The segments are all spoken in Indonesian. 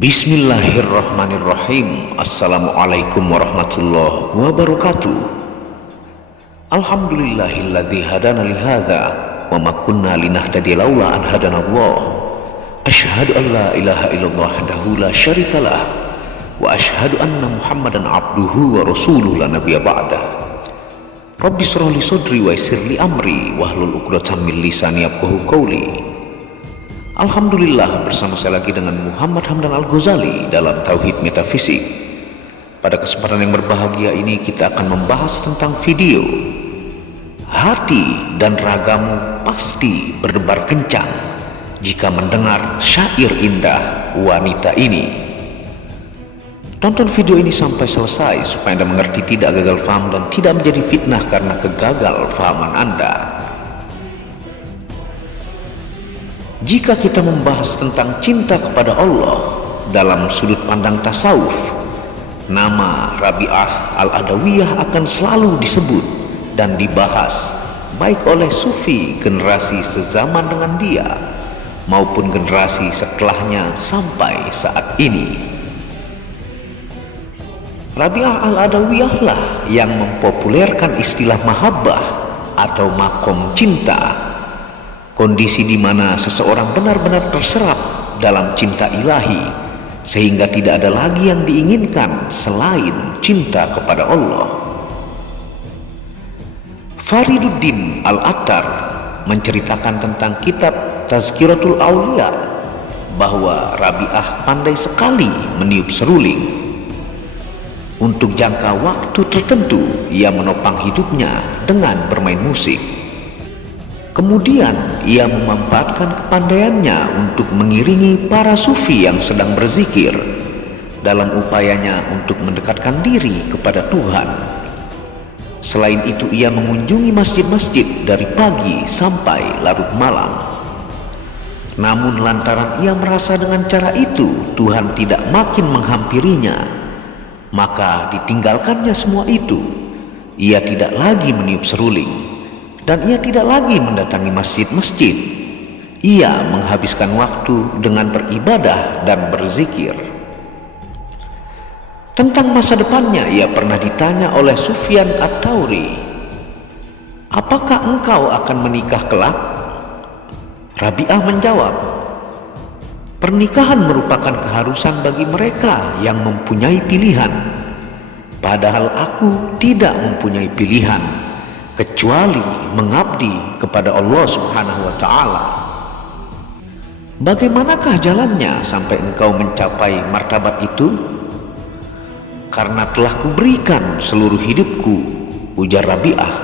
Bismillahirrahmanirrahim. Assalamualaikum warahmatullahi wabarakatuh. Alhamdulillahilladzi hadana lihadza wa ma kunna linahtadiya laula an hadanallah. Asyhadu an la ilaha illallah wahdahu la syarikalah wa asyhadu anna Muhammadan abduhu wa rasuluhu la nabiyya ba'da. Rabbi shrah li sadri wa yassir li amri wahlul 'uqdatam min lisani yafqahu qawli. Alhamdulillah, bersama saya lagi dengan Muhammad Hamdan Al-Ghazali dalam Tauhid Metafisik. Pada kesempatan yang berbahagia ini kita akan membahas tentang video hati dan ragamu pasti berdebar kencang jika mendengar syair indah wanita ini. Tonton video ini sampai selesai supaya Anda mengerti, tidak gagal faham dan tidak menjadi fitnah karena kegagal fahaman Anda. Jika kita membahas tentang cinta kepada Allah dalam sudut pandang tasawuf, nama Rabi'ah Al-Adawiyah akan selalu disebut dan dibahas baik oleh sufi generasi sezaman dengan dia maupun generasi setelahnya sampai saat ini. Rabi'ah Al-Adawiyah lah yang mempopulerkan istilah mahabbah atau makom cinta, kondisi di mana seseorang benar-benar terserap dalam cinta ilahi sehingga tidak ada lagi yang diinginkan selain cinta kepada Allah. Fariduddin Al-Attar menceritakan tentang kitab Tazkiratul Aulia bahwa Rabi'ah pandai sekali meniup seruling. Untuk jangka waktu tertentu ia menopang hidupnya dengan bermain musik. Kemudian ia memanfaatkan kepandaiannya untuk mengiringi para sufi yang sedang berzikir dalam upayanya untuk mendekatkan diri kepada Tuhan. Selain itu ia mengunjungi masjid-masjid dari pagi sampai larut malam. Namun lantaran ia merasa dengan cara itu Tuhan tidak makin menghampirinya, maka ditinggalkannya semua itu. Ia tidak lagi meniup seruling dan ia tidak lagi mendatangi masjid-masjid. Ia menghabiskan waktu dengan beribadah dan berzikir. Tentang masa depannya ia pernah ditanya oleh Sufyan At-Tauri, "Apakah engkau akan menikah kelak?" Rabi'ah menjawab, "Pernikahan merupakan keharusan bagi mereka yang mempunyai pilihan, padahal aku tidak mempunyai pilihan kecuali mengabdi kepada Allah Subhanahu wa Ta'ala. Bagaimanakah jalannya sampai engkau mencapai martabat itu? Karena telah kuberikan seluruh hidupku," ujar Rabi'ah.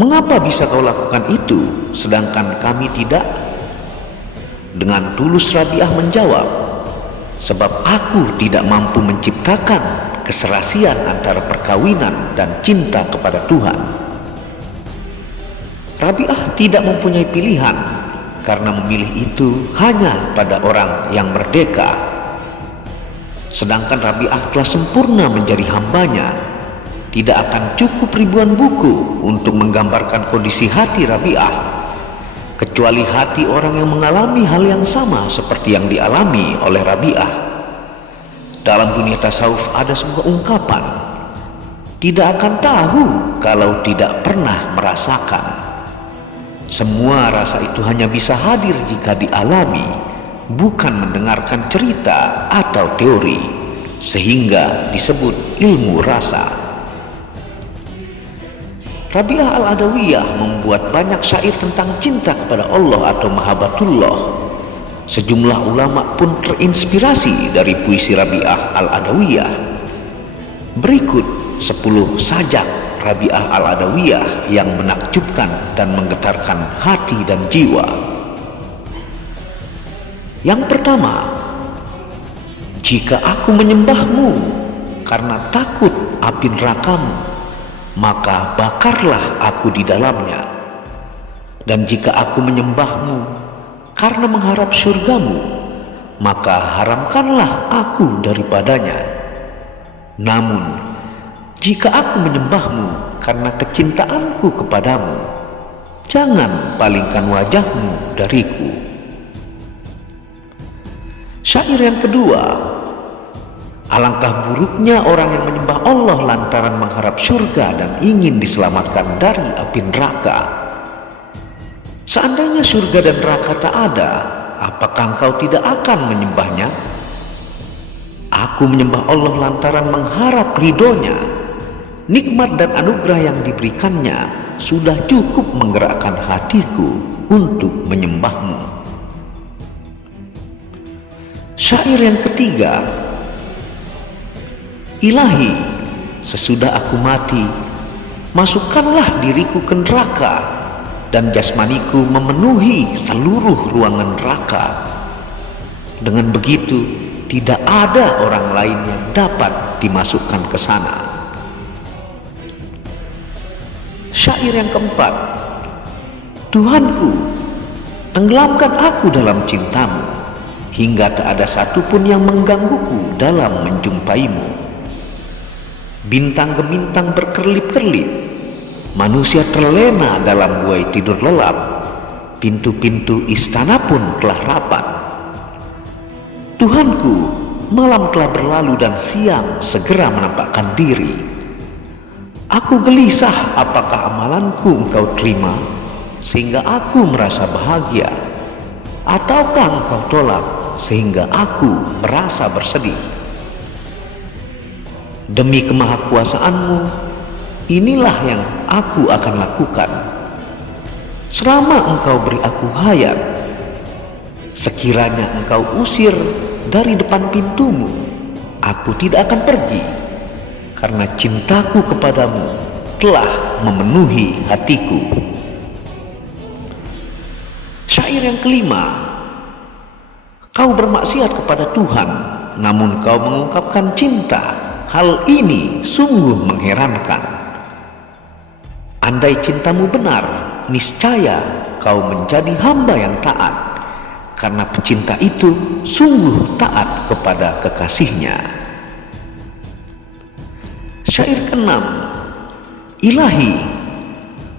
"Mengapa bisa kau lakukan itu sedangkan kami tidak?" Dengan tulus Rabi'ah menjawab, "Sebab aku tidak mampu menciptakan keserasian antara perkawinan dan cinta kepada Tuhan." Rabi'ah tidak mempunyai pilihan karena memilih itu hanya pada orang yang merdeka. Sedangkan Rabi'ah telah sempurna menjadi hambanya. Tidak akan cukup ribuan buku untuk menggambarkan kondisi hati Rabi'ah, kecuali hati orang yang mengalami hal yang sama seperti yang dialami oleh Rabi'ah. Dalam dunia tasawuf ada sebuah ungkapan, "Tidak akan tahu kalau tidak pernah merasakan." Semua rasa itu hanya bisa hadir jika dialami, bukan mendengarkan cerita atau teori, sehingga disebut ilmu rasa. Rabi'ah Al-Adawiyah membuat banyak syair tentang cinta kepada Allah atau mahabbatullah. Sejumlah ulama pun terinspirasi dari puisi Rabi'ah Al-Adawiyah. Berikut 10 sajak Rabi'ah Al-Adawiyah yang menakjubkan dan menggetarkan hati dan jiwa. Yang pertama, "Jika aku menyembahmu karena takut api nerakamu, maka bakarlah aku di dalamnya. Dan jika aku menyembahmu karena mengharap surgamu, maka haramkanlah aku daripadanya. Namun, jika aku menyembahmu karena kecintaanku kepadamu, jangan palingkan wajahmu dariku." Syair yang kedua, alangkah buruknya orang yang menyembah Allah lantaran mengharap surga dan ingin diselamatkan dari api neraka. Seandainya surga dan neraka tak ada, apakah engkau tidak akan menyembahnya? Aku menyembah Allah lantaran mengharap ridhonya. Nikmat dan anugerah yang diberikannya sudah cukup menggerakkan hatiku untuk menyembahmu. Syair yang ketiga, Ilahi, sesudah aku mati, masukkanlah diriku ke neraka dan jasmaniku memenuhi seluruh ruangan neraka. Dengan begitu, tidak ada orang lain yang dapat dimasukkan ke sana. Syair yang keempat, Tuhanku, tenggelamkan aku dalam cintamu, hingga tak ada satupun yang menggangguku dalam menjumpaimu. Bintang gemintang berkerlip-kerlip, manusia terlena dalam buai tidur lelap, pintu-pintu istana pun telah rapat. Tuhanku, malam telah berlalu dan siang segera menampakkan diri. Aku gelisah apakah amalanku engkau terima, sehingga aku merasa bahagia, ataukah engkau tolak sehingga aku merasa bersedih. Demi kemahakuasaanmu, inilah yang aku akan lakukan. Selama engkau beri aku hayat, sekiranya engkau usir dari depan pintumu, aku tidak akan pergi, karena cintaku kepadamu telah memenuhi hatiku. Syair yang kelima, kau bermaksiat kepada Tuhan, namun kau mengungkapkan cinta. Hal ini sungguh mengherankan. Andai cintamu benar, niscaya kau menjadi hamba yang taat, karena pecinta itu sungguh taat kepada kekasihnya. Syair keenam, Ilahi,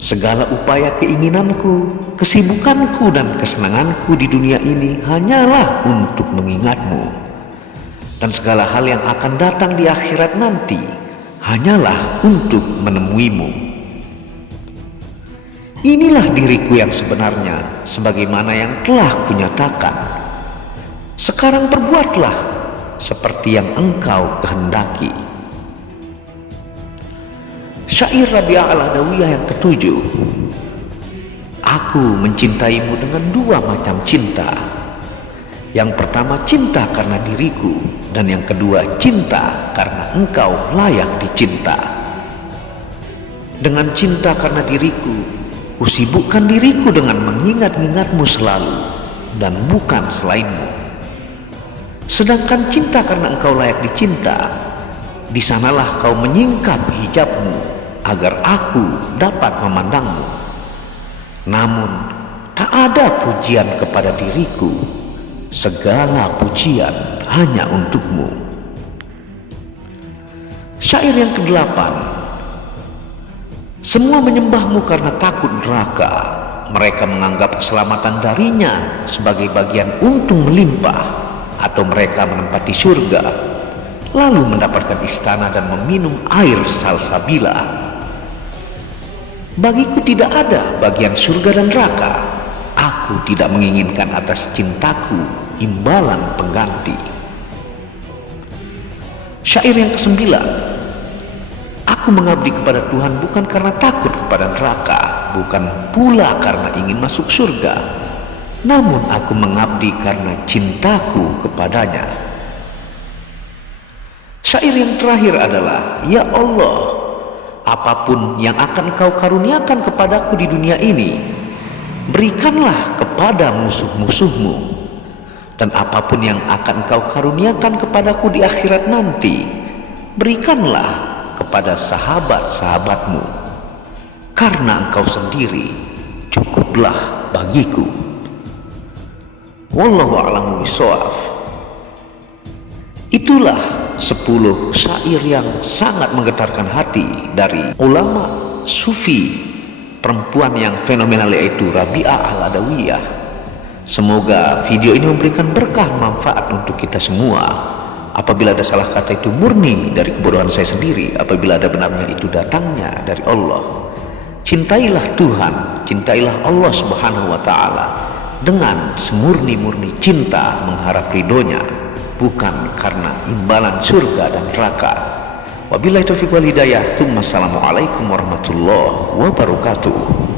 segala upaya keinginanku, kesibukanku dan kesenanganku di dunia ini hanyalah untuk mengingatmu. Dan segala hal yang akan datang di akhirat nanti hanyalah untuk menemuimu. Inilah diriku yang sebenarnya, sebagaimana yang telah kunyatakan. Sekarang berbuatlah seperti yang engkau kehendaki. Syair Rabi'ah al-Adawiyah yang ketujuh, aku mencintaimu dengan dua macam cinta. Yang pertama cinta karena diriku, dan yang kedua cinta karena engkau layak dicinta. Dengan cinta karena diriku, kusibukkan diriku dengan mengingat-ingatmu selalu dan bukan selainmu. Sedangkan cinta karena engkau layak dicinta, di sanalah kau menyingkap hijabmu agar aku dapat memandangmu. Namun tak ada pujian kepada diriku, segala pujian hanya untukmu. Syair yang kedelapan, semua menyembahmu karena takut neraka. Mereka menganggap keselamatan darinya sebagai bagian untung melimpah, atau mereka menempati surga lalu mendapatkan istana dan meminum air salsabila. Bagiku tidak ada bagian surga dan neraka. Aku tidak menginginkan atas cintaku imbalan pengganti. Syair yang kesembilan, aku mengabdi kepada Tuhan bukan karena takut kepada neraka, bukan pula karena ingin masuk surga, namun aku mengabdi karena cintaku kepadanya. Syair yang terakhir adalah, ya Allah, apapun yang akan kau karuniakan kepadaku di dunia ini, berikanlah kepada musuh-musuhmu, dan apapun yang akan kau karuniakan kepadaku di akhirat nanti, berikanlah kepada sahabat-sahabatmu, karena engkau sendiri cukuplah bagiku. Wallahu a'lamu bishawab. Itulah 10 syair yang sangat menggetarkan hati dari ulama sufi perempuan yang fenomenal, yaitu Rabi'ah al-Adawiyah. Semoga video ini memberikan berkah manfaat untuk kita semua. Apabila ada salah kata itu murni dari kebodohan saya sendiri, apabila ada benarnya itu datangnya dari Allah. Cintailah Tuhan, cintailah Allah Subhanahu wa Ta'ala dengan semurni-murni cinta, mengharap ridhonya, bukan karena imbalan surga dan neraka. Wabillahi taufiq wal hidayah. Assalamualaikum warahmatullahi wabarakatuh.